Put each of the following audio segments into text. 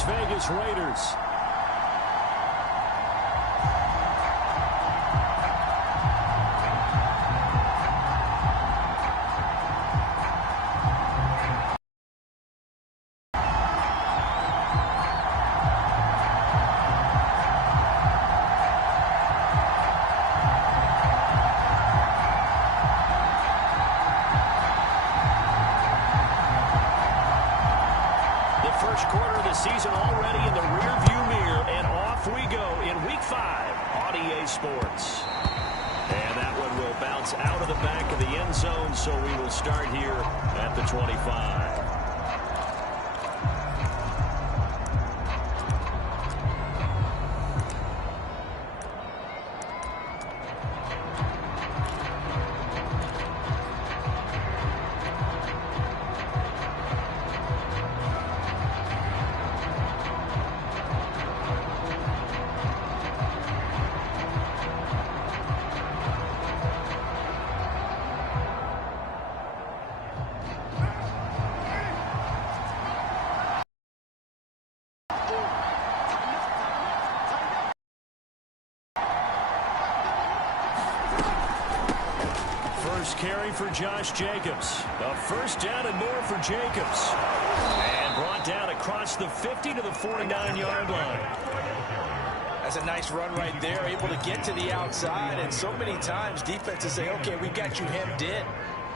Las Vegas Raiders. First quarter of the season already in the rearview mirror, and off we go in Week 5 on EA Sports. And that one will bounce out of the back of the end zone, so we will start here at the 25. First carry for Josh Jacobs. A first down and more for Jacobs. And brought down across the 50 to the 49-yard line. That's a nice run right there, able to get to the outside. And so many times defenses say, okay, we got you hemmed in.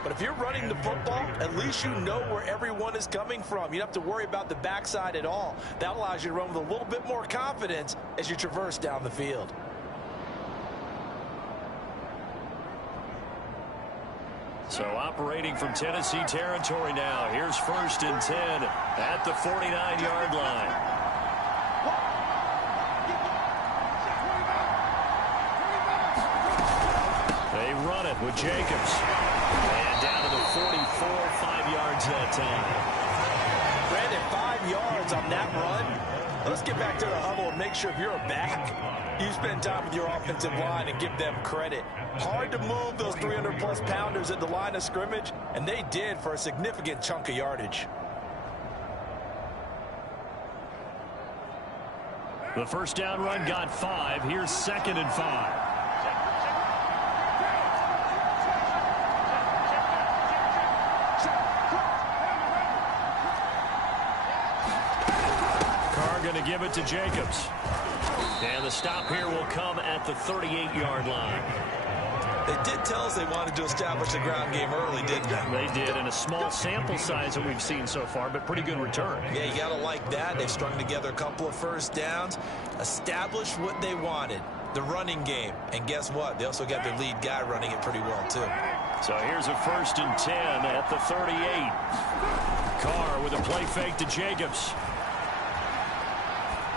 But if you're running the football, at least you know where everyone is coming from. You don't have to worry about the backside at all. That allows you to run with a little bit more confidence as you traverse down the field. So operating from Tennessee territory now. Here's first and 10 at the 49-yard line. They run it with Jacobs. And down to the 44, 5 yards that time. Brandon, 5 yards on that run. Let's get back to the huddle and make sure if you're a back, you spend time with your offensive line and give them credit. Hard to move those 300-plus pounders at the line of scrimmage, and they did for a significant chunk of yardage. The first down run got 5. Here's second and 5. Going to give it to Jacobs. And the stop here will come at the 38-yard line. They did tell us they wanted to establish the ground game early, didn't they? They did, in a small sample size that we've seen so far, but pretty good return. Yeah, you got to like that. They've strung together a couple of first downs, established what they wanted, the running game. And guess what? They also got their lead guy running it pretty well, too. So here's a first and 10 at the 38. Carr with a play fake to Jacobs.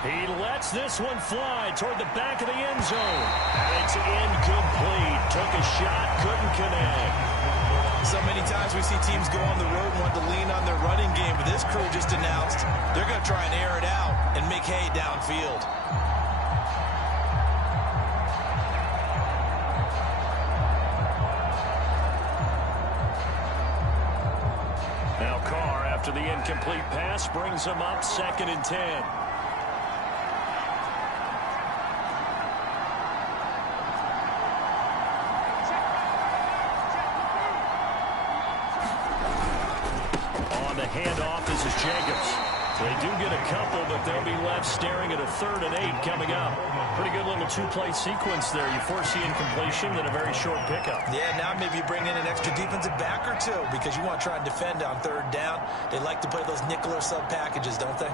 He lets this one fly toward the back of the end zone. And it's incomplete. Took a shot, couldn't connect. So many times we see teams go on the road and want to lean on their running game, but this crew just announced they're going to try and air it out and make hay downfield. Now Carr, after the incomplete pass, brings him up second and 10. Handoff, this is Jacobs. So they do get a couple, but they'll be left staring at a 3rd and 8 coming up. Pretty good little two-play sequence there. You foresee incompletion, then a very short pickup. Yeah, now maybe you bring in an extra defensive back or two because you want to try and defend on 3rd down. They like to play those nickel or sub packages, don't they?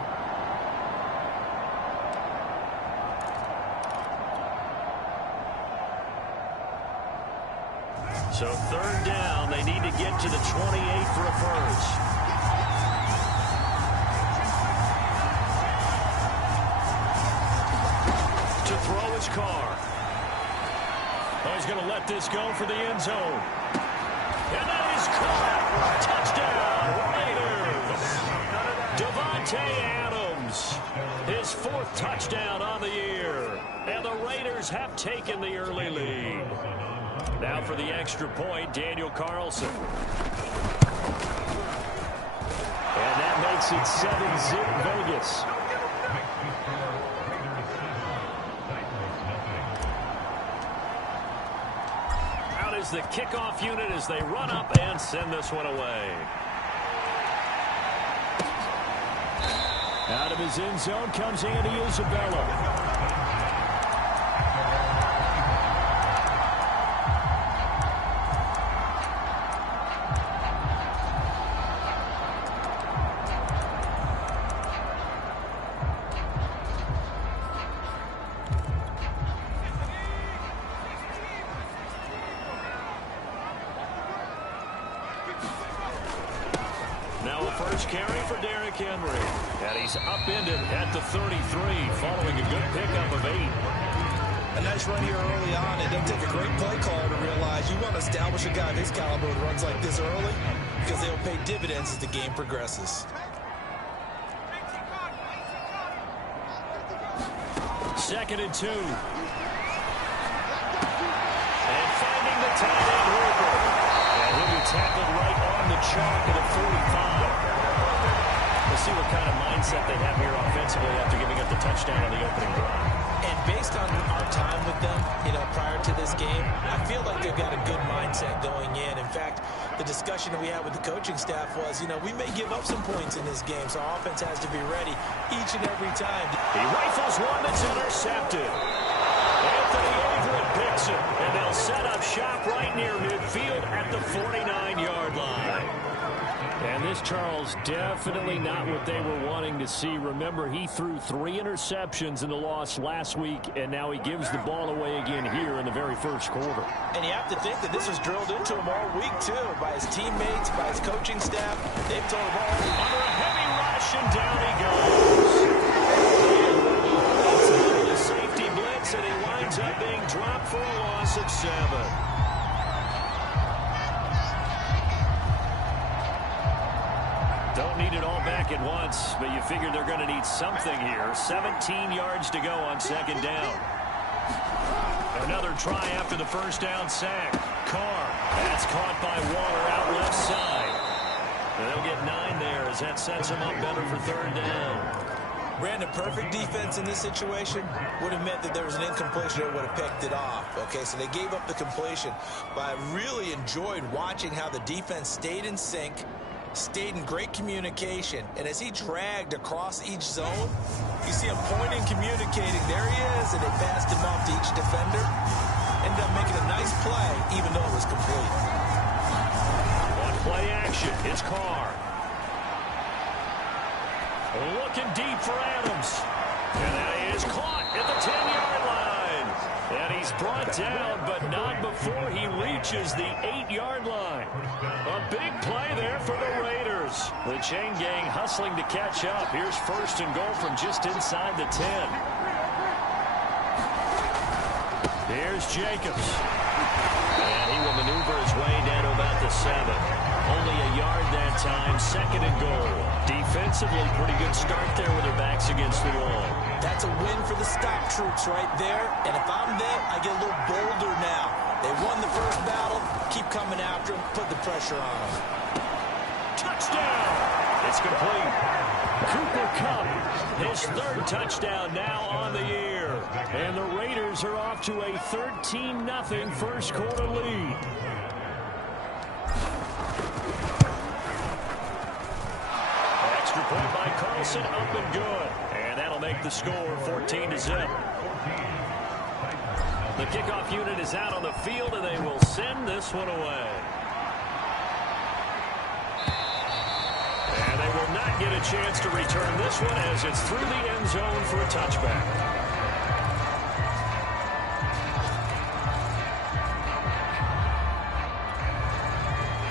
So 3rd down, they need to get to the 28 for a first. To throw his Carr. Oh, he's going to let this go for the end zone. And that is caught. Touchdown, Raiders. Devontae Adams. His 4th touchdown on the year. And the Raiders have taken the early lead. Now for the extra point, Daniel Carlson. And that makes it 7-zip Vegas. is the kickoff unit as they run up and send this one away. Out of his end zone comes Andy Isabella. Now a first carry for Derrick Henry. And he's upended at the 33 following a good pickup of 8. A nice run here early on. It doesn't take a great play caller to realize you want to establish a guy of his caliber with runs like this early because they'll pay dividends as the game progresses. Second and 2. And finding the tight end Hooper. And he'll be tackled right on the chalk at the 45. We'll see what kind of mindset they have here offensively after giving up the touchdown on the opening drive. And based on our time with them, prior to this game, I feel like they've got a good mindset going in. In fact, the discussion that we had with the coaching staff was, we may give up some points in this game, so our offense has to be ready each and every time. He rifles one that's intercepted. Anthony Averett picks it, and they'll set up shop right near midfield at the 49-yard line. And this, Charles, definitely not what they were wanting to see. Remember, he threw 3 interceptions in the loss last week, and now he gives the ball away again here in the very first quarter. And you have to think that this was drilled into him all week, too, by his teammates, by his coaching staff. They've told him all week. Under a heavy rush, and down he goes. That's into the safety blitz, and he winds up being dropped for a loss of 7. Don't need it all back at once, but you figure they're going to need something here. 17 yards to go on second down. Another try after the first down sack. Carr. That's caught by Waller out left side. And they'll get 9 there as that sets them up better for third down. Brandon, perfect defense in this situation would have meant that there was an incompletion that would have picked it off. Okay, so they gave up the completion. But I really enjoyed watching how the defense stayed in sync, stayed in great communication, and as he dragged across each zone, you see him pointing, communicating. There he is, and they passed him off to each defender. Ended up making a nice play, even though it was complete. On play action, it's Carr. Looking deep for Adams. And now he is caught at the 10-yard line. And he's brought down, but not before he reaches the 8-yard line. A big play there for the Raiders. The chain gang hustling to catch up. Here's first and goal from just inside the 10. Here's Jacobs. And he will maneuver his way down to about the 7. Only a yard that time, second and goal. Defensively, pretty good start there with their backs against the wall. That's a win for the stop troops right there. And if I'm them, I get a little bolder now. They won the first battle. Keep coming after them. Put the pressure on them. Touchdown! It's complete. Cooper Kupp, his 3rd touchdown now on the year. And the Raiders are off to a 13-0 first quarter lead. Extra point by Carlson, up and good. And that'll make the score 14-0. The kickoff unit is out on the field, and they will send this one away. And they will not get a chance to return this one as it's through the end zone for a touchback.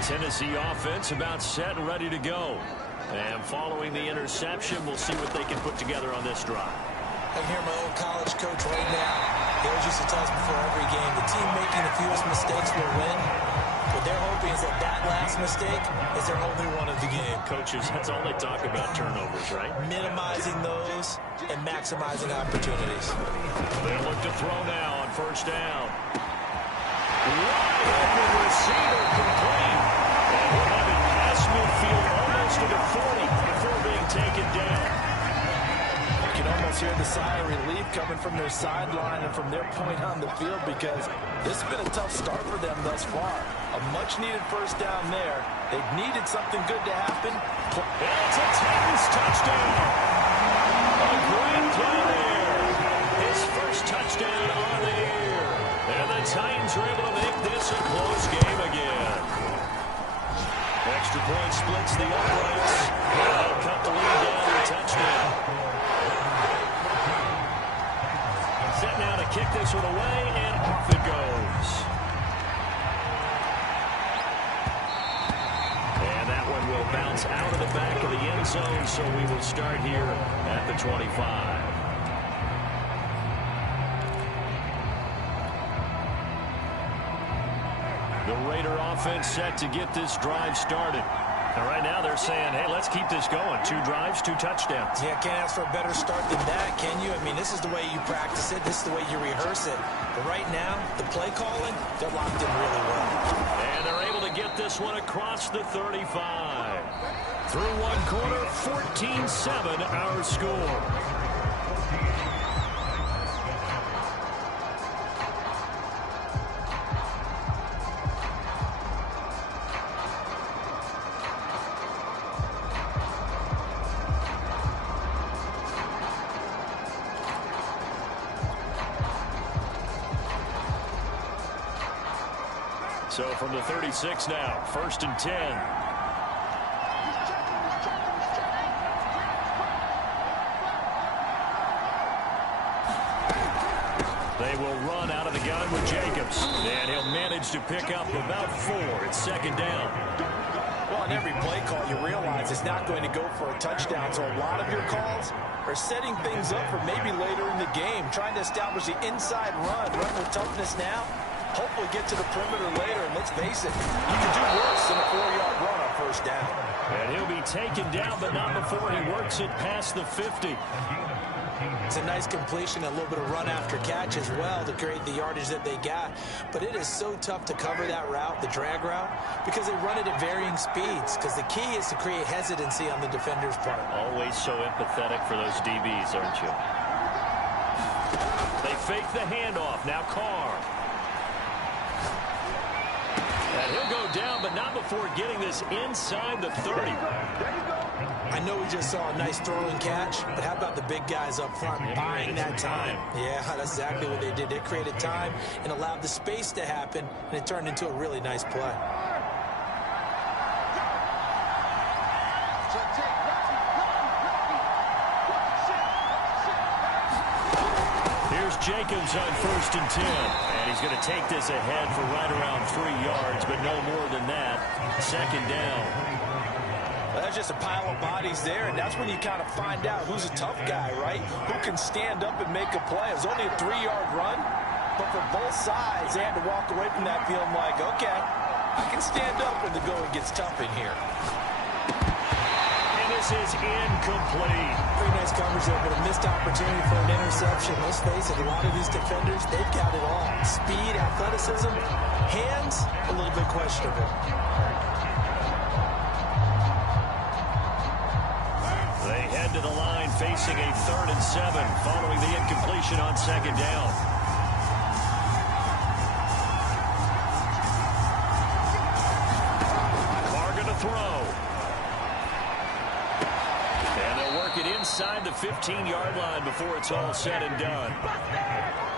Tennessee offense about set and ready to go. And following the interception, we'll see what they can put together on this drive. I can hear my old college coach right now. He always used to tell us before every game, the team making the fewest mistakes will win. What they're hoping is that that last mistake is their only one of the game. Coaches, that's all they talk about, turnovers, right? Minimizing those and maximizing opportunities. They'll look to throw now on first down. Wide open receiver complete. And we'll have it past midfield almost to the 40 before being taken down. can almost hear the sigh of relief coming from their sideline and from their point on the field, because this has been a tough start for them thus far. A much-needed first down there. They've needed something good to happen. It's a Titans touchdown. A great play there. His first touchdown on the year. And the Titans are able to make this a close game again. Extra point splits the uprights. They'll cut the lead down to a touchdown. Set now to kick this one away, and off it goes. And that one will bounce out of the back of the end zone, so we will start here at the 25. The Raider offense set to get this drive started. And right now they're saying, hey, let's keep this going. 2 drives, 2 touchdowns. Yeah, can't ask for a better start than that, can you? I mean, this is the way you practice it. This is the way you rehearse it. But right now, the play calling, they're locked in really well. And they're able to get this one across the 35. Through one quarter, 14-7 our score. So from the 36 now, 1st and 10. They will run out of the gun with Jacobs. And he'll manage to pick up about 4. It's 2nd down. Well, on every play call, you realize it's not going to go for a touchdown. So a lot of your calls are setting things up for maybe later in the game, trying to establish the inside run with toughness now. Hopefully get to the perimeter later, and let's face it, you can do worse than a 4-yard run on 1st down. And he'll be taken down, but not before he works it past the 50. It's a nice completion, a little bit of run after catch as well to create the yardage that they got. But it is so tough to cover that route, the drag route, because they run it at varying speeds, because the key is to create hesitancy on the defender's part. Always so empathetic for those DBs, aren't you? They fake the handoff. Now Carr. And he'll go down, but not before getting this inside the 30. I know we just saw a nice throw and catch, but how about the big guys up front buying that time? Yeah, that's exactly what they did. They created time and allowed the space to happen, and it turned into a really nice play. Here's Jacobs on 1st and 10. And he's going to take this ahead for right around 3 yards, but no more than that. 2nd down. Well, that's just a pile of bodies there, and that's when you kind of find out who's a tough guy, right? Who can stand up and make a play. It was only a 3-yard run, but for both sides, they had to walk away from that feeling like, okay, I can stand up when the going gets tough in here. And this is incomplete. Pretty nice coverage there, but a missed opportunity for an interception. Let's face it, a lot of these defenders, they've got it all. Speed, athleticism, hands, a little bit questionable. They head to the line facing a 3rd and 7 following the incompletion on 2nd down. Carr going to throw. And they'll work it inside the 15-yard line before it's all said and done.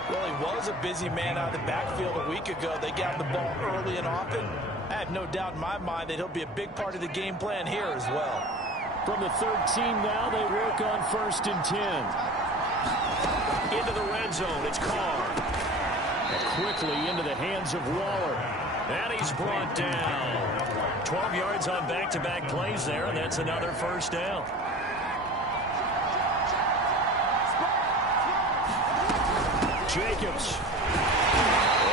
Well, he was a busy man out of the backfield a week ago. They got the ball early and often. I have no doubt in my mind that he'll be a big part of the game plan here as well. From the 13 now, they work on 1st and 10. Into the red zone, it's Carr. Quickly into the hands of Waller. And he's brought down. 12 yards on back-to-back plays there, and that's another 1st down. Jacobs.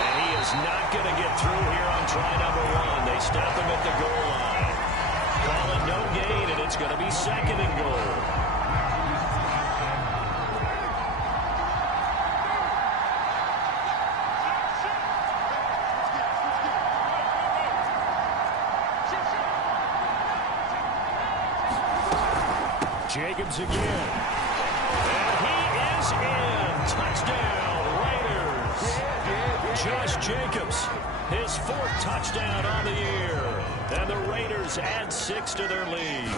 And he is not going to get through here on try number 1. They stop him at the goal line. Calling no gain, and it's going to be 2nd and goal. Jacobs again. And he Jacobs, his 4th touchdown on the year. And the Raiders add 6 to their lead.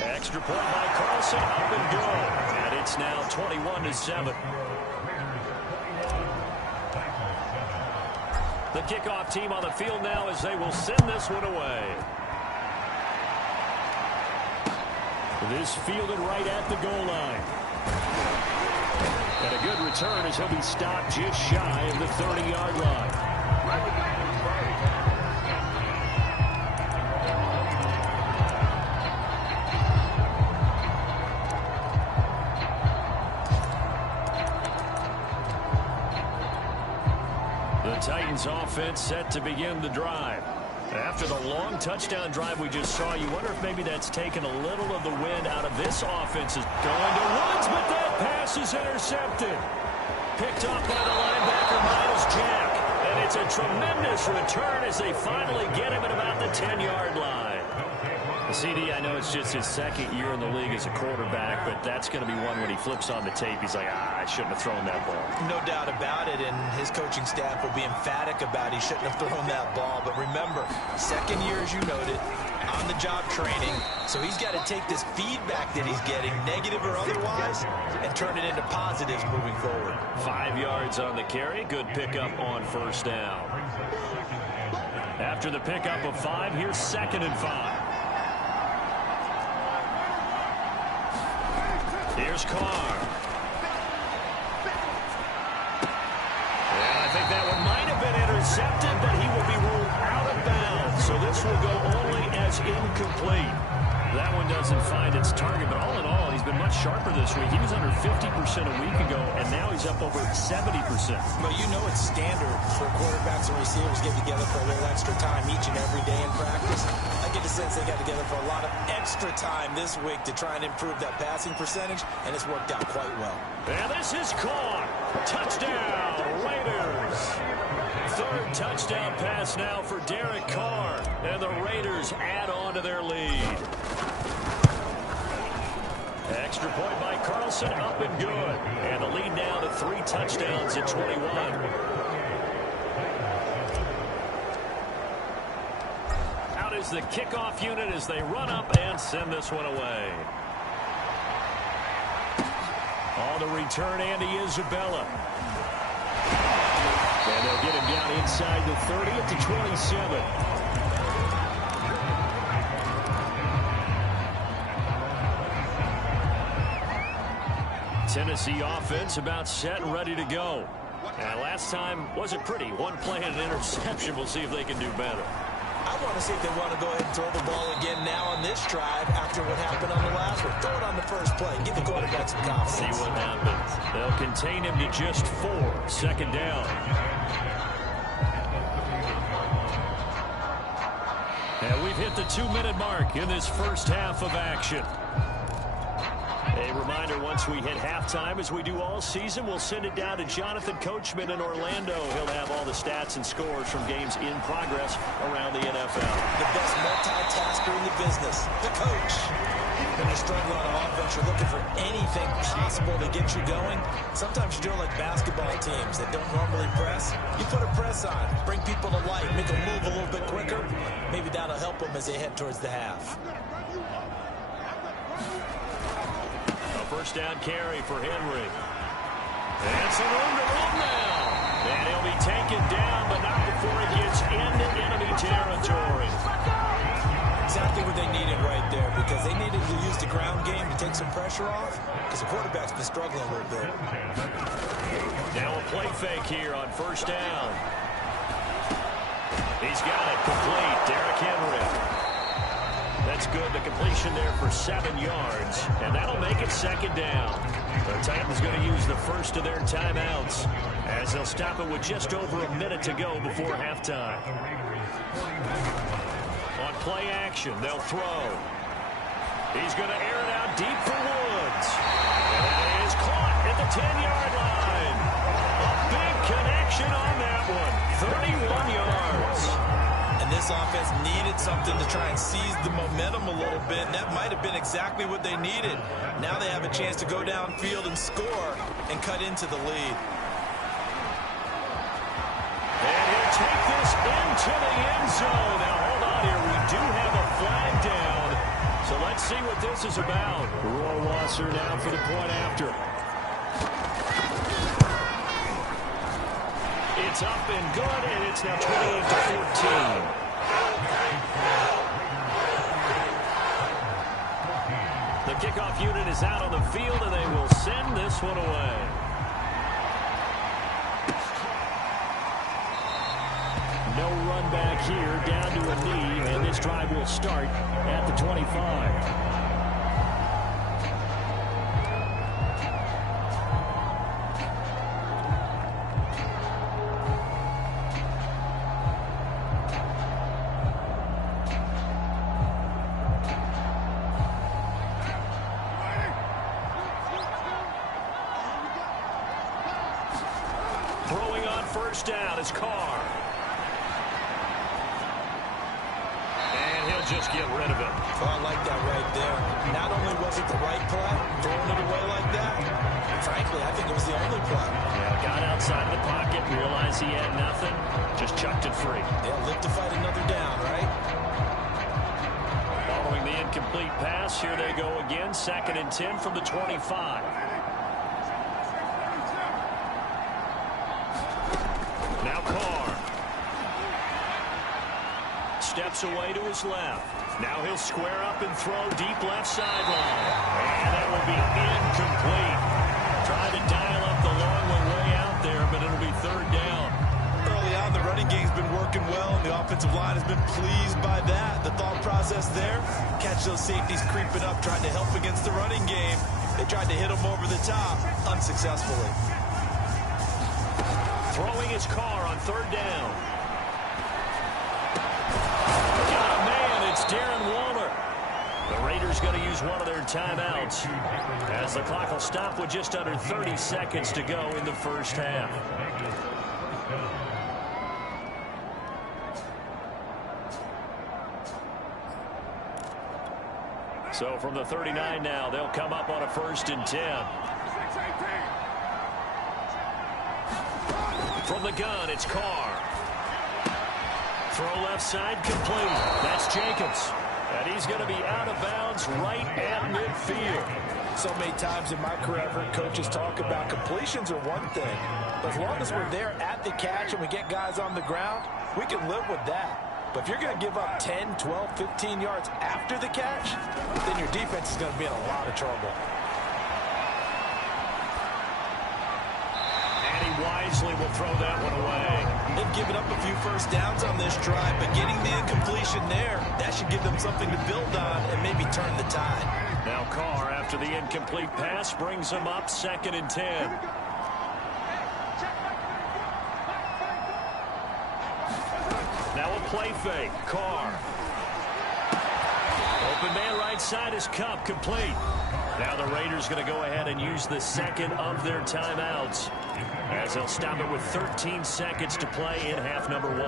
Extra point by Carlson, up and good. And it's now 21-7. The kickoff team on the field now as they will send this one away. This fielded right at the goal line. And a good return as he'll be stopped just shy of the 30-yard line. Titans offense set to begin the drive. After the long touchdown drive we just saw, you wonder if maybe that's taken a little of the wind out of this offense. Is going to Woods, but that pass is intercepted. Picked up by the linebacker, Miles Jack. And it's a tremendous return as they finally get him at about the 10-yard line. CD, I know it's just his 2nd year in the league as a quarterback, but that's going to be one when he flips on the tape, he's like, I shouldn't have thrown that ball. No doubt about it, and his coaching staff will be emphatic about he shouldn't have thrown that ball. But remember, 2nd year, as you noted, on-the-job training, so he's got to take this feedback that he's getting, negative or otherwise, and turn it into positives moving forward. 5 yards on the carry, good pickup on 1st down. After the pickup of 5, here's 2nd and 5. Here's Carr. And I think that one might have been intercepted, but he will be ruled out of bounds. So this will go only as incomplete. That one doesn't find its target, but all in all, he's been much sharper this week. He was under 50% a week ago, and now he's up over 70%. Well, you know it's standard for quarterbacks and receivers to get together for a little extra time each and every day in practice. I get the sense they got together for a lot of extra time this week to try and improve that passing percentage, and it's worked out quite well. And this is caught. Touchdown, Raiders. 3rd touchdown pass now for Derek Carr, and the Raiders add on to their lead. Extra point by Carlson, up and good. And the lead now to 3 touchdowns at 21. Out is the kickoff unit as they run up and send this one away. On the return, Andy Isabella. And they'll get him down inside the 30 at the 27. Tennessee offense about set and ready to go. And last time wasn't pretty. One play and an interception. We'll see if they can do better. I want to see if they want to go ahead and throw the ball again now on this drive after what happened on the last one. Throw it on the first play. Give the quarterback some confidence. See what happens. They'll contain him to just 4. 2nd down. And we've hit the 2-minute mark in this first half of action. A reminder, once we hit halftime, as we do all season, we'll send it down to Jonathan Coachman in Orlando. He'll have all the stats and scores from games in progress around the NFL. The best multitasker in the business, the coach. When you're struggling on offense, you're looking for anything possible to get you going. Sometimes you're doing like basketball teams that don't normally press. You put a press on, bring people to life, make them move a little bit quicker. Maybe that'll help them as they head towards the half. First down carry for Henry. And some room to run now. And he'll be taken down, but not before he gets into enemy territory. Exactly what they needed right there, because they needed to use the ground game to take some pressure off, because the quarterback's been struggling a little bit. Now a play fake here on 1st down. He's got it complete. Derrick Henry. That's good. The completion there for 7 yards. And that'll make it 2nd down. The Titans going to use the first of their timeouts as they'll stop it with just over a minute to go before halftime. On play action, they'll throw. He's going to air it out deep for Woods. And that is caught at the 10-yard line. A big connection on that one. 31 yards. And this offense needed something to try and seize the momentum a little bit, and that might have been exactly what they needed. Now they have a chance to go downfield and score and cut into the lead. into the end zone. Now, hold on here. We do have a flag down. So let's see what this is about. Roy Wasser now for the point after. It's up and good, and it's now 28-14. The kickoff unit is out on the field, and they will send this one away. No run back here, down to a knee, and this drive will start at the 25. Throwing on first down is Carr. And he'll just get rid of it. Oh, I like that right there. Not only was it the right play, throwing it away like that, frankly, I think it was the only play. Yeah, got outside of the pocket, realized he had nothing, just chucked it free. Yeah, live to fight another down, right? Following the incomplete pass, here they go again, 2nd and 10 from the 25. Now Carr. Steps away to his left. Now he'll square up and throw deep left sideline. And that will be incomplete. Trying to dial up the long one way out there, but it'll be 3rd down. Early on, the running game's been working well, and the offensive line has been pleased by that. The thought process there, catch those safeties creeping up, trying to help against the running game. They tried to hit them over the top, unsuccessfully. Throwing his Carr on 3rd down. Got a man, it's Darren Waller. The Raiders going to use one of their timeouts as the clock will stop with just under 30 seconds to go in the first half. So from the 39 now, they'll come up on a 1st and 10. From the gun, it's Carr. Throw left side, complete. That's Jacobs. And he's going to be out of bounds right at midfield. So many times in my career, I've heard coaches talk about completions are one thing. But as long as we're there at the catch and we get guys on the ground, we can live with that. But if you're going to give up 10, 12, 15 yards after the catch, then your defense is going to be in a lot of trouble. Wisely will throw that one away. They've given up a few first downs on this drive, but getting the incompletion there, that should give them something to build on and maybe turn the tide. Now Carr, after the incomplete pass, brings him up 2nd and 10. Now a play fake. Carr. Open man right side is Cup, complete. Now the Raiders going to go ahead and use the 2nd of their timeouts, as they'll stop it with 13 seconds to play in half number 1.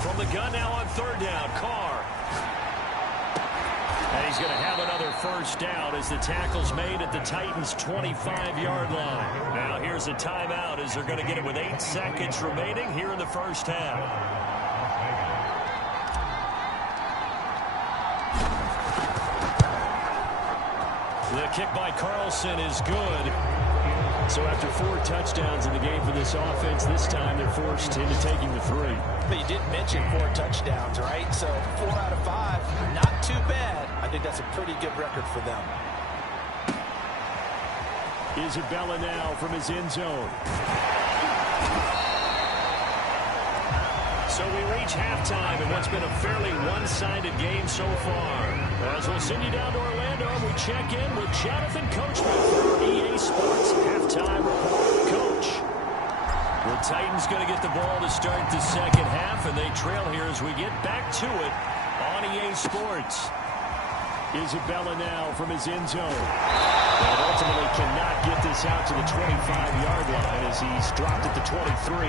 From the gun now on 3rd down, Carr. And he's going to have another first down as the tackle's made at the Titans' 25-yard line. Now here's a timeout as they're going to get it with 8 seconds remaining here in the first half. The kick by Carlson is good. So after 4 touchdowns in the game for this offense, this time they're forced into taking the 3. But you did mention 4 touchdowns, right? So 4 out of 5, not too bad. I think that's a pretty good record for them. Isabella now from his end zone. So we reach halftime in what's been a fairly one-sided game so far. As we'll send you down to Orlando, we check in with Jonathan Coachman for EA Sports Halftime Report. Coach, the Titans going to get the ball to start the second half, and they trail here as we get back to it on EA Sports. Isabella now from his end zone. And ultimately cannot get this out to the 25-yard line as he's dropped at the 23.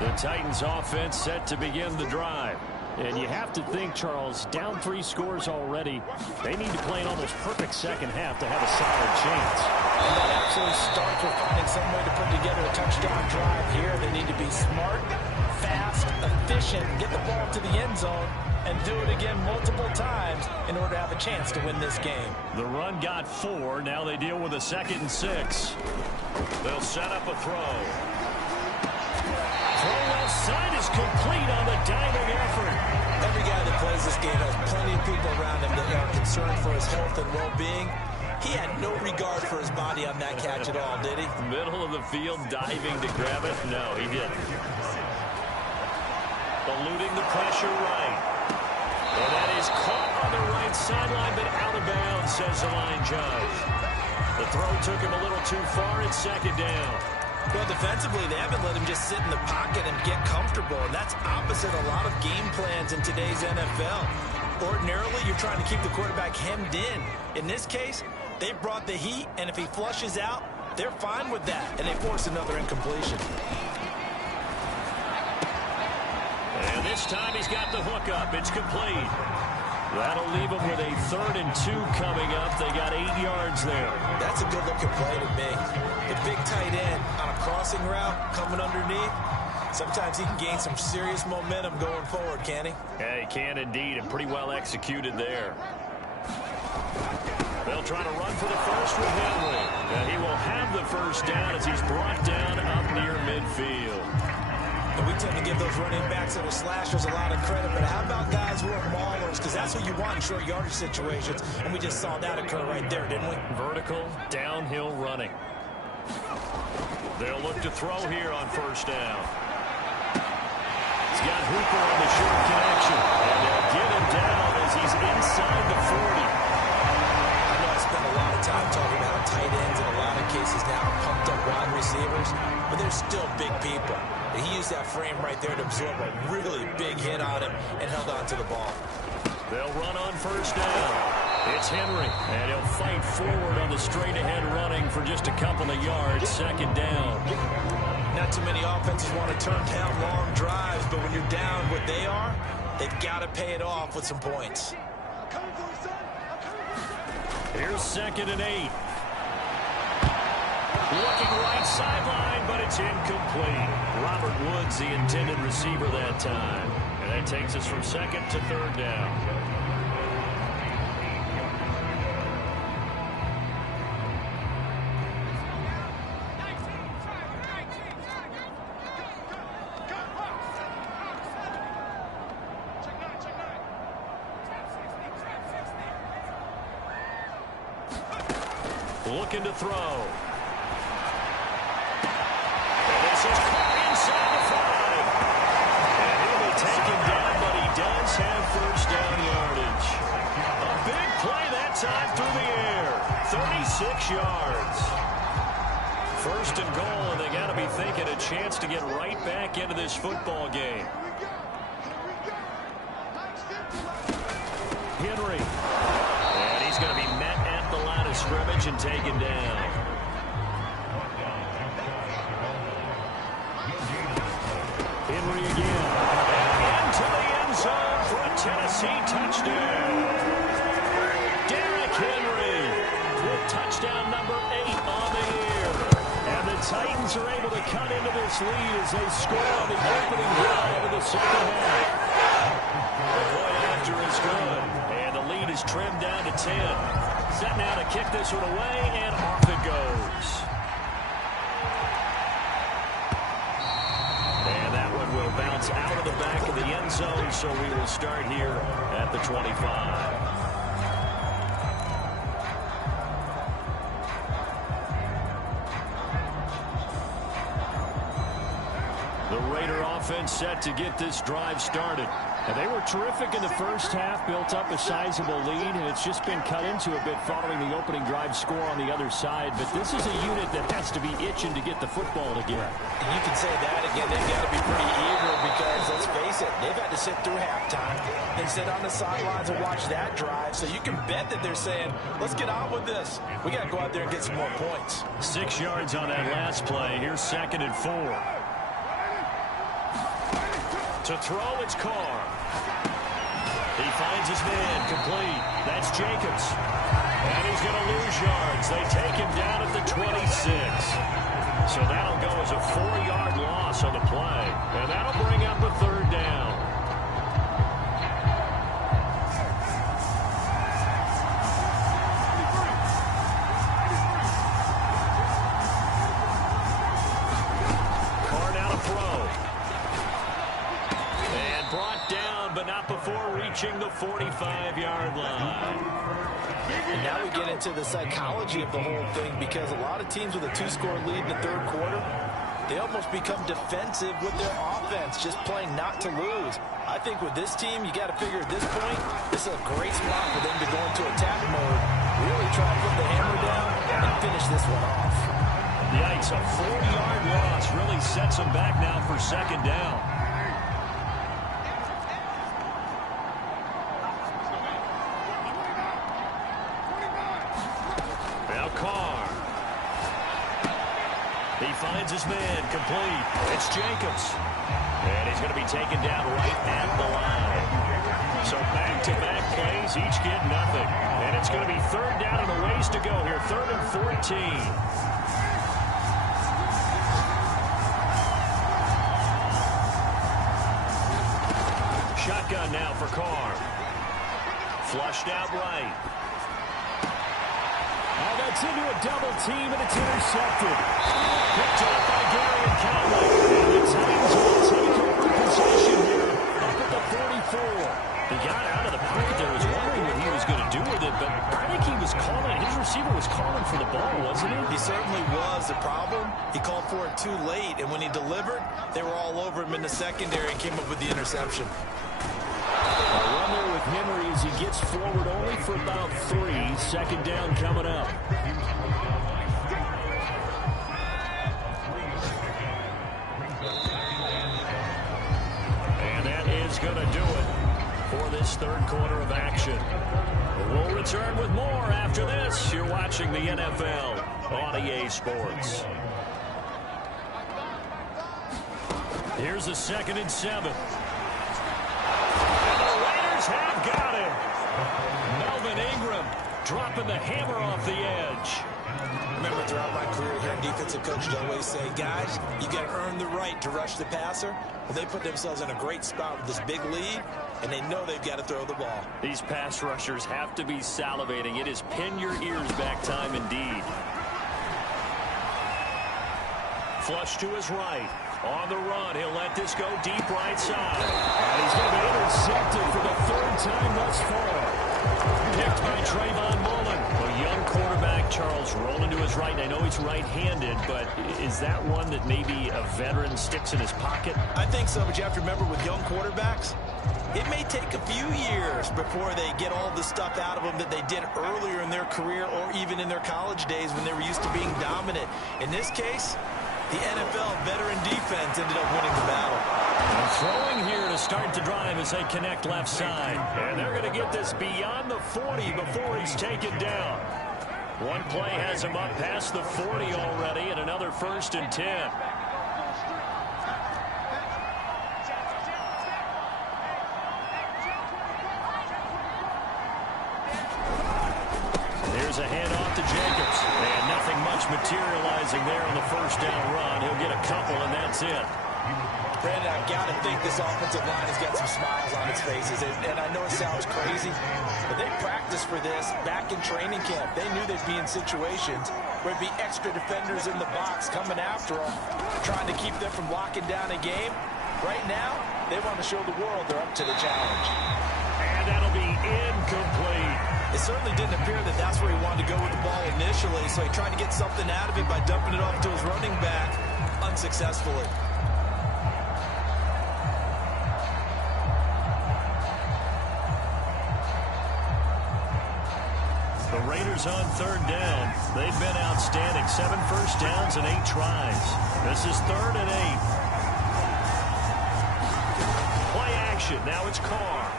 The Titans offense set to begin the drive. And you have to think, Charles, down 3 scores already. They need to play an almost perfect second half to have a solid chance. And that absolutely starts with finding some way to put together a touchdown drive here. They need to be smart, fast, efficient, get the ball to the end zone, and do it again multiple times in order to have a chance to win this game. The run got 4. Now they deal with a 2nd and 6. They'll set up a throw. Throw left side is complete on the diving effort. Every guy that plays this game has plenty of people around him that are concerned for his health and well-being. He had no regard for his body on that catch at all, did he? Middle of the field diving to grab it? No, he didn't. Eluding the pressure right. And that is caught on the right sideline, but out of bounds, says the line judge. The throw took him a little too far. It's 2nd down. Well, defensively, they haven't let him just sit in the pocket and get comfortable, and that's opposite a lot of game plans in today's NFL. Ordinarily, you're trying to keep the quarterback hemmed in. In this case, they brought the heat, and if he flushes out, they're fine with that, and they force another incompletion. And this time he's got the hook up. It's complete. That'll leave them with a 3rd and 2 coming up. They got 8 yards there. That's a good-looking play to me. The big tight end on a crossing route coming underneath. Sometimes he can gain some serious momentum going forward, can he? Yeah, he can indeed, and pretty well executed there. They'll try to run for the first with Henry. And he will have the first down as he's brought down up near midfield. And we tend to give those running backs that are slashers a lot of credit, but how about guys who are maulers? Because that's what you want in short yardage situations, and we just saw that occur right there, didn't we? Vertical, downhill running. They'll look to throw here on 1st down. He's got Hooper on the short connection, and they'll get him down as he's inside the 40. I know I spent a lot of time talking about tight ends in a lot of cases now, pumped up wide receivers, but they're still big people. And he used that frame right there to absorb a really big hit on him and held on to the ball. They'll run on 1st down. It's Henry, and he'll fight forward on the straight-ahead running for just a couple of yards. 2nd down. Not too many offenses want to turn down long drives, but when you're down what they are, they've got to pay it off with some points. Here's 2nd and 8. Looking right sideline, but it's incomplete. Robert Woods, the intended receiver that time. And that takes us from 2nd to 3rd down. Looking to throw. And this is caught inside the 5. And he'll be taken down, but he does have 1st down yardage. A big play that time through the air. 36 yards. 1st and goal, and they got to be thinking a chance to get right back into this football game. Henry. And he's going to be met at the line of scrimmage and taken down. Henry again. And into the end zone for a Tennessee touchdown. Derrick Henry with touchdown number 8 on the year. And the Titans are able to cut into this lead as they score on the opening drive of the 2nd half. The point after is good. And the lead is trimmed down to 10. Set now to kick this one away, and off it goes. And that one will bounce out of the back of the end zone, so we will start here at the 25. The Raider offense set to get this drive started. And they were terrific in the first half, built up a sizable lead, and it's just been cut into a bit following the opening drive score on the other side. But this is a unit that has to be itching to get the football again. And you can say that again. They've got to be pretty eager because, let's face it, they've had to sit through halftime and sit on the sidelines and watch that drive. So you can bet that they're saying, let's get on with this. We got to go out there and get some more points. 6 yards on that last play. Here's 2nd and 4. To throw, it's Carr. He finds his man, complete. That's Jacobs. And he's going to lose yards. They take him down at the 26. So that'll go as a 4-yard loss on the play. And that'll bring up a third down. Carr now to throw. And brought down, but not before reaching the 45-yard line. And now we get into the psychology of the whole thing, because a lot of teams with a 2-score lead in the third quarter, they almost become defensive with their offense, just playing not to lose. I think with this team, you got to figure at this point, this is a great spot for them to go into attack mode, really try to put the hammer down and finish this one off. Yikes, a 4-yard loss really sets them back now for second down. Now Carr. He finds his man, complete. It's Jacobs. And he's going to be taken down right at the line. So back-to-back plays, each get nothing. And it's going to be third down and a ways to go here, 3rd and 14. Shotgun now for Carr. Flushed out right. Oh, that's into a double team, and it's intercepted. Picked up by Gary and Conley. And the Titans will take over possession here up at the 44. He got out of the pocket there. Was wondering what he was going to do with it, but I think he was calling. His receiver was calling for the ball, wasn't he? He certainly was. The problem, he called for it too late, and when he delivered, they were all over him in the secondary and came up with the interception. A run there with Henry as he gets forward only for about 3. Second down coming up. And that is going to do it for this third quarter of action. We'll return with more after this. You're watching the NFL on EA Sports. Here's a 2nd and 7. Have got him. Melvin Ingram dropping the hammer off the edge. Remember, throughout my career here, defensive coaches always say, guys, you got to earn the right to rush the passer. Well, they put themselves in a great spot with this big lead, and they know they've got to throw the ball. These pass rushers have to be salivating. It is pin your ears back time indeed. Flush to his right. On the run, he'll let this go deep right side. And he's going to be intercepted for the 3rd time thus far. Picked by Trayvon Mullen. A young quarterback, Charles, rolling to his right. And I know he's right-handed, but is that one that maybe a veteran sticks in his pocket? I think so, but you have to remember with young quarterbacks, it may take a few years before they get all the stuff out of them that they did earlier in their career or even in their college days when they were used to being dominant. In this case, the NFL veteran defense ended up winning the battle. And throwing here to start the drive as they connect left side. And they're going to get this beyond the 40 before he's taken down. One play has him up past the 40 already, and another 1st and 10. Here's a handoff to Jacobs. And nothing much materializing there on the 1st down run. He'll get a couple, and that's it. Brandon, I've got to think this offensive line has got some smiles on its faces. And I know it sounds crazy, but they practiced for this back in training camp. They knew they'd be in situations where there'd be extra defenders in the box coming after them, trying to keep them from locking down a game. Right now, they want to show the world they're up to the challenge. And that'll be incomplete. It certainly didn't appear that that's where he wanted to go with the ball initially, so he tried to get something out of it by dumping it off to his running back unsuccessfully. The Raiders on 3rd down. They've been outstanding. 7 first downs and 8 tries. This is 3rd and 8. Play action. Now it's Carr.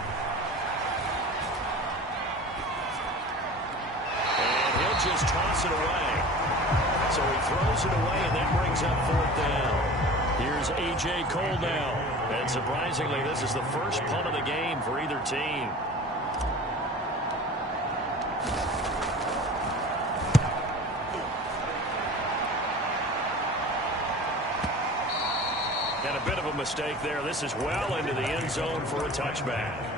And he'll just toss it away. So he throws it away, and that brings up 4th down. Here's A.J. Cole now. And surprisingly, this is the first punt of the game for either team. And a bit of a mistake there. This is well into the end zone for a touchback.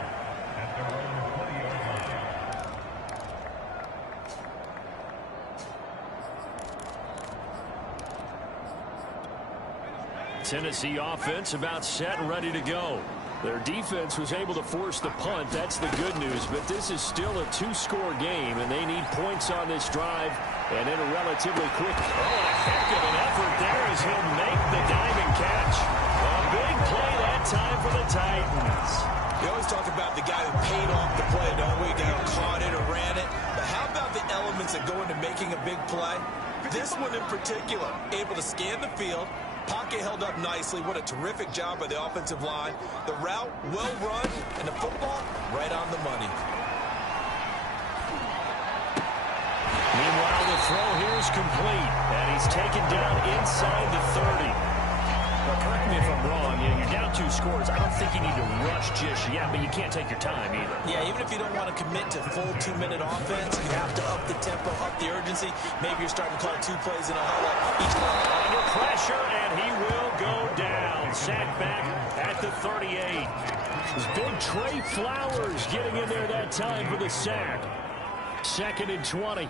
Tennessee offense about set and ready to go. Their defense was able to force the punt. That's the good news. But this is still a two-score game, and they need points on this drive and in a relatively quick. Oh, a heck of an effort there as he'll make the diving catch. A big play that time for the Titans. We always talk about the guy who paid off the play, don't we? The guy who caught it or ran it. But how about the elements that go into making a big play? This one in particular, able to scan the field. Pocket held up nicely. What a terrific job by the offensive line. The route, well run, and the football, right on the money. Meanwhile, the throw here is complete, and he's taken down inside the 30. Now, correct me if I'm wrong. You're down 2 scores. I don't think you need to rush just yet, but you can't take your time either. Yeah, even if you don't want to commit to full 2-minute offense, you have to up the tempo, up the urgency. Maybe you're starting to call 2 plays in a huddle. Each one under pressure, and he will go down. Sacked back at the 38. It's big Trey Flowers getting in there that time for the sack. 2nd and 20.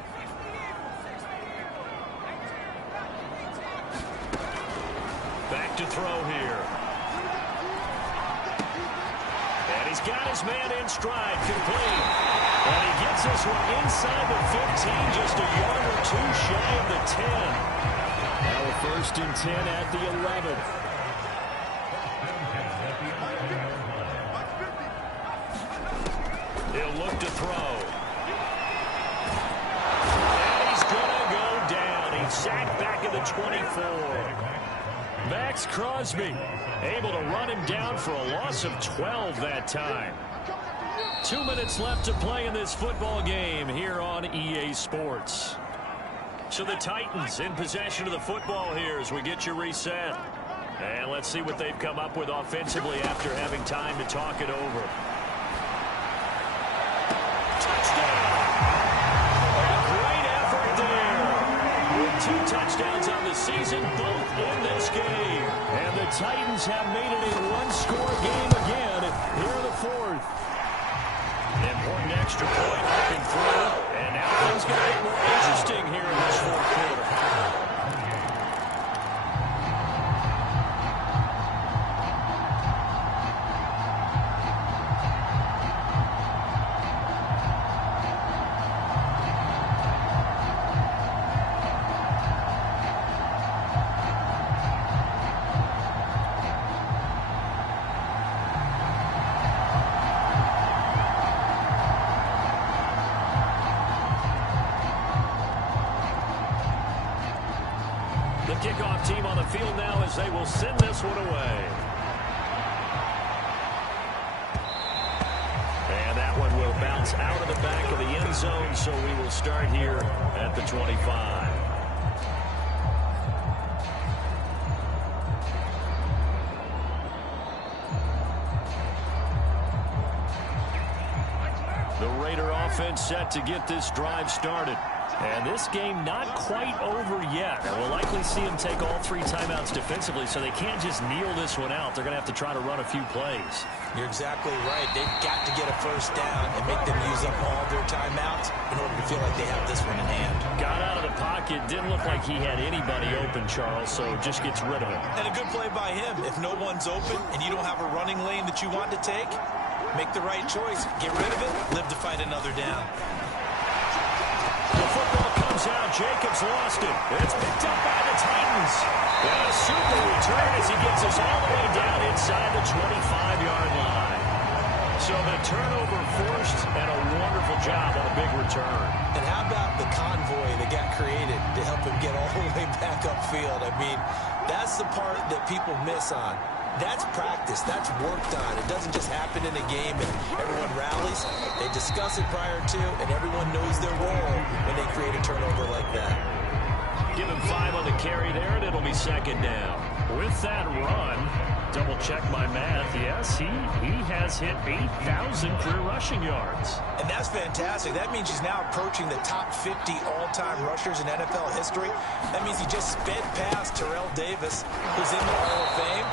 Back to throw here. And he's got his man in stride, complete. And he gets this one inside the 15, just a yard or 2 shy of the 10. Now a 1st and 10 at the 11. He'll look to throw. And he's going to go down. He's sacked back at the 24. Max Crosby able to run him down for a loss of 12 that time. 2 minutes left to play in this football game here on EA Sports. So the Titans in possession of the football here as we get you reset. And let's see what they've come up with offensively after having time to talk it over. Touchdown! A great effort there. With 2 touchdowns on the season, both in this game. And the Titans have made it a 1-score game again here in the 4th. Important extra point looking through. And now things get a bit more interesting here in this 4th quarter. Kickoff team on the field now as they will send this one away. And that one will bounce out of the back of the end zone, so we will start here at the 25. The Raider offense set to get this drive started. And this game not quite over yet. And we'll likely see them take all 3 timeouts defensively, so they can't just kneel this one out. They're going to have to try to run a few plays. You're exactly right. They've got to get a 1st down and make them use up all their timeouts in order to feel like they have this one in hand. Got out of the pocket. Didn't look like he had anybody open, Charles, so just gets rid of it. And a good play by him. If no one's open and you don't have a running lane that you want to take, make the right choice. Get rid of it. Live to fight another down. The football comes out. Jacobs lost it. It's picked up by the Titans. And a super return as he gets us all the way down inside the 25-yard line. So the turnover forced and a wonderful job on a big return. And how about the convoy that got created to help him get all the way back upfield? I mean, that's the part that people miss on. That's practice. That's worked on. It doesn't just happen in a game and everyone rallies. They discuss it prior to, and everyone knows their role when they create a turnover like that. Give him 5 on the carry there, and it'll be 2nd down. With that run, Double check my math. Yes, he has hit 8,000 career rushing yards. And that's fantastic. That means he's now approaching the top 50 all-time rushers in NFL history. That means he just sped past Terrell Davis, who's in the Hall of Fame.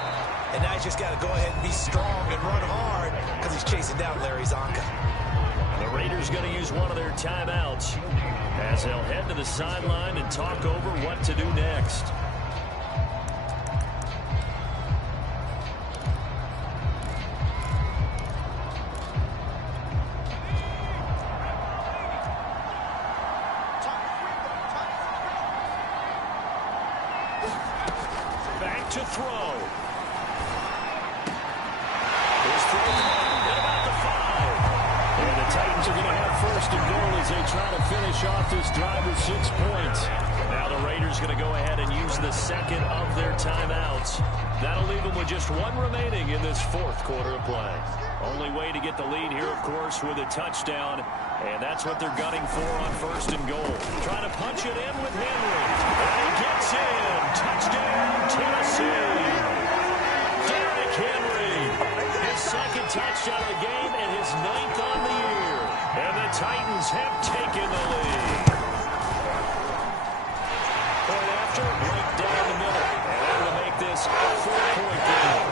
And now he's just got to go ahead and be strong and run hard because he's chasing down Larry Zonka. The Raiders going to use one of their timeouts as they'll head to the sideline and talk over what to do next. Back to throw. His throw at about the 5. And the Titans are going to have first and goal as they try to finish off this drive with 6 points. Now the Raiders going to go ahead and use the second of their timeouts. That'll leave them with just one remaining in this fourth quarter of play. Only way to get the lead here, of course, with a touchdown. And that's what they're gunning for on first and goal. Trying to punch it in with Henry. And he gets in. Touchdown, Tennessee. Derrick Henry. His second touchdown of the game and his 9th on the year. And the Titans have taken the lead. Point after, right down the middle. And that will make this a 4-point game.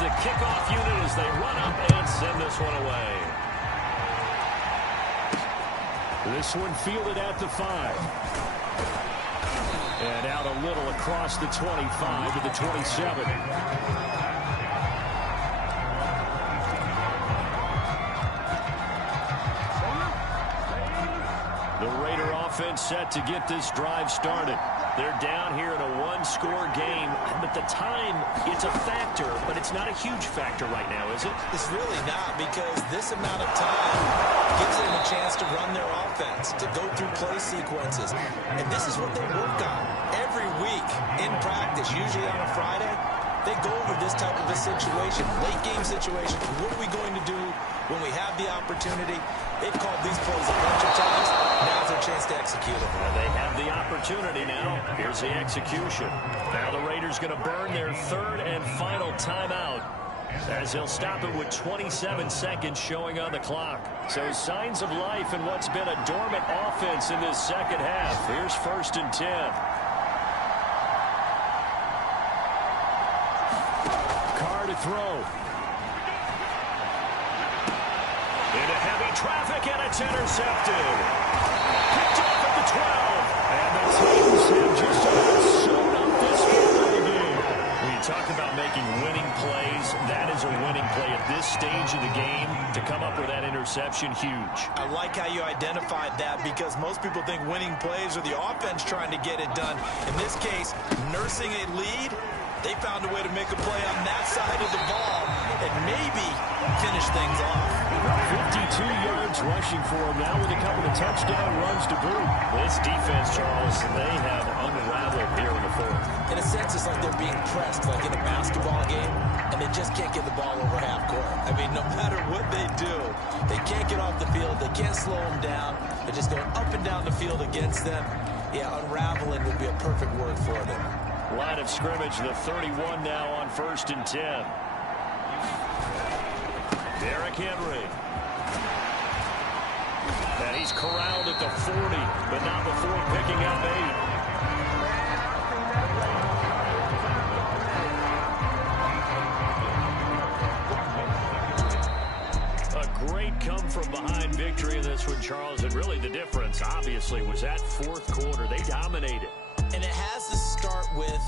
The kickoff unit as they run up and send this one away. This one fielded at the 5. And out a little across the 25 to the 27. The Raider offense set to get this drive started. They're down here in a one-score game, but the time, it's a factor, but it's not a huge factor right now, is it? It's really not, because this amount of time gives them a chance to run their offense, to go through play sequences. And this is what they work on every week in practice, usually on a Friday. They go over this type of a situation, late game situation. What are we going to do when we have the opportunity? They've called these plays a bunch of times. Now's their chance to execute them. They have the opportunity now. Here's the execution. Now the Raiders going to burn their third and final timeout as they'll stop it with 27 seconds showing on the clock. So signs of life in what's been a dormant offense in this second half. Here's first and 10. Carr to throw. Into heavy traffic, and it's intercepted. Picked off at the 12. And the Titans have just about sewn up this part of the game. When you talk about making winning plays, that is a winning play at this stage of the game. To come up with that interception, huge. I like how you identified that, because most people think winning plays are the offense trying to get it done. In this case, nursing a lead, they found a way to make a play on that side of the ball and maybe finish things off. 52 yards rushing for him now with a couple of touchdown runs to boot. This defense, Charles, they have unraveled here in the fourth. In a sense, it's like they're being pressed, like in a basketball game, and they just can't get the ball over half court. I mean, no matter what they do, they can't get off the field. They can't slow them down. They're just going up and down the field against them. Yeah, unraveling would be a perfect word for them. Line of scrimmage, the 31 now on first and 10. Derrick Henry. And he's corralled at the 40, but not before picking up 8. A great come-from-behind victory in this one, Charles. And really the difference, obviously, was that fourth quarter. They dominated. And it has to start with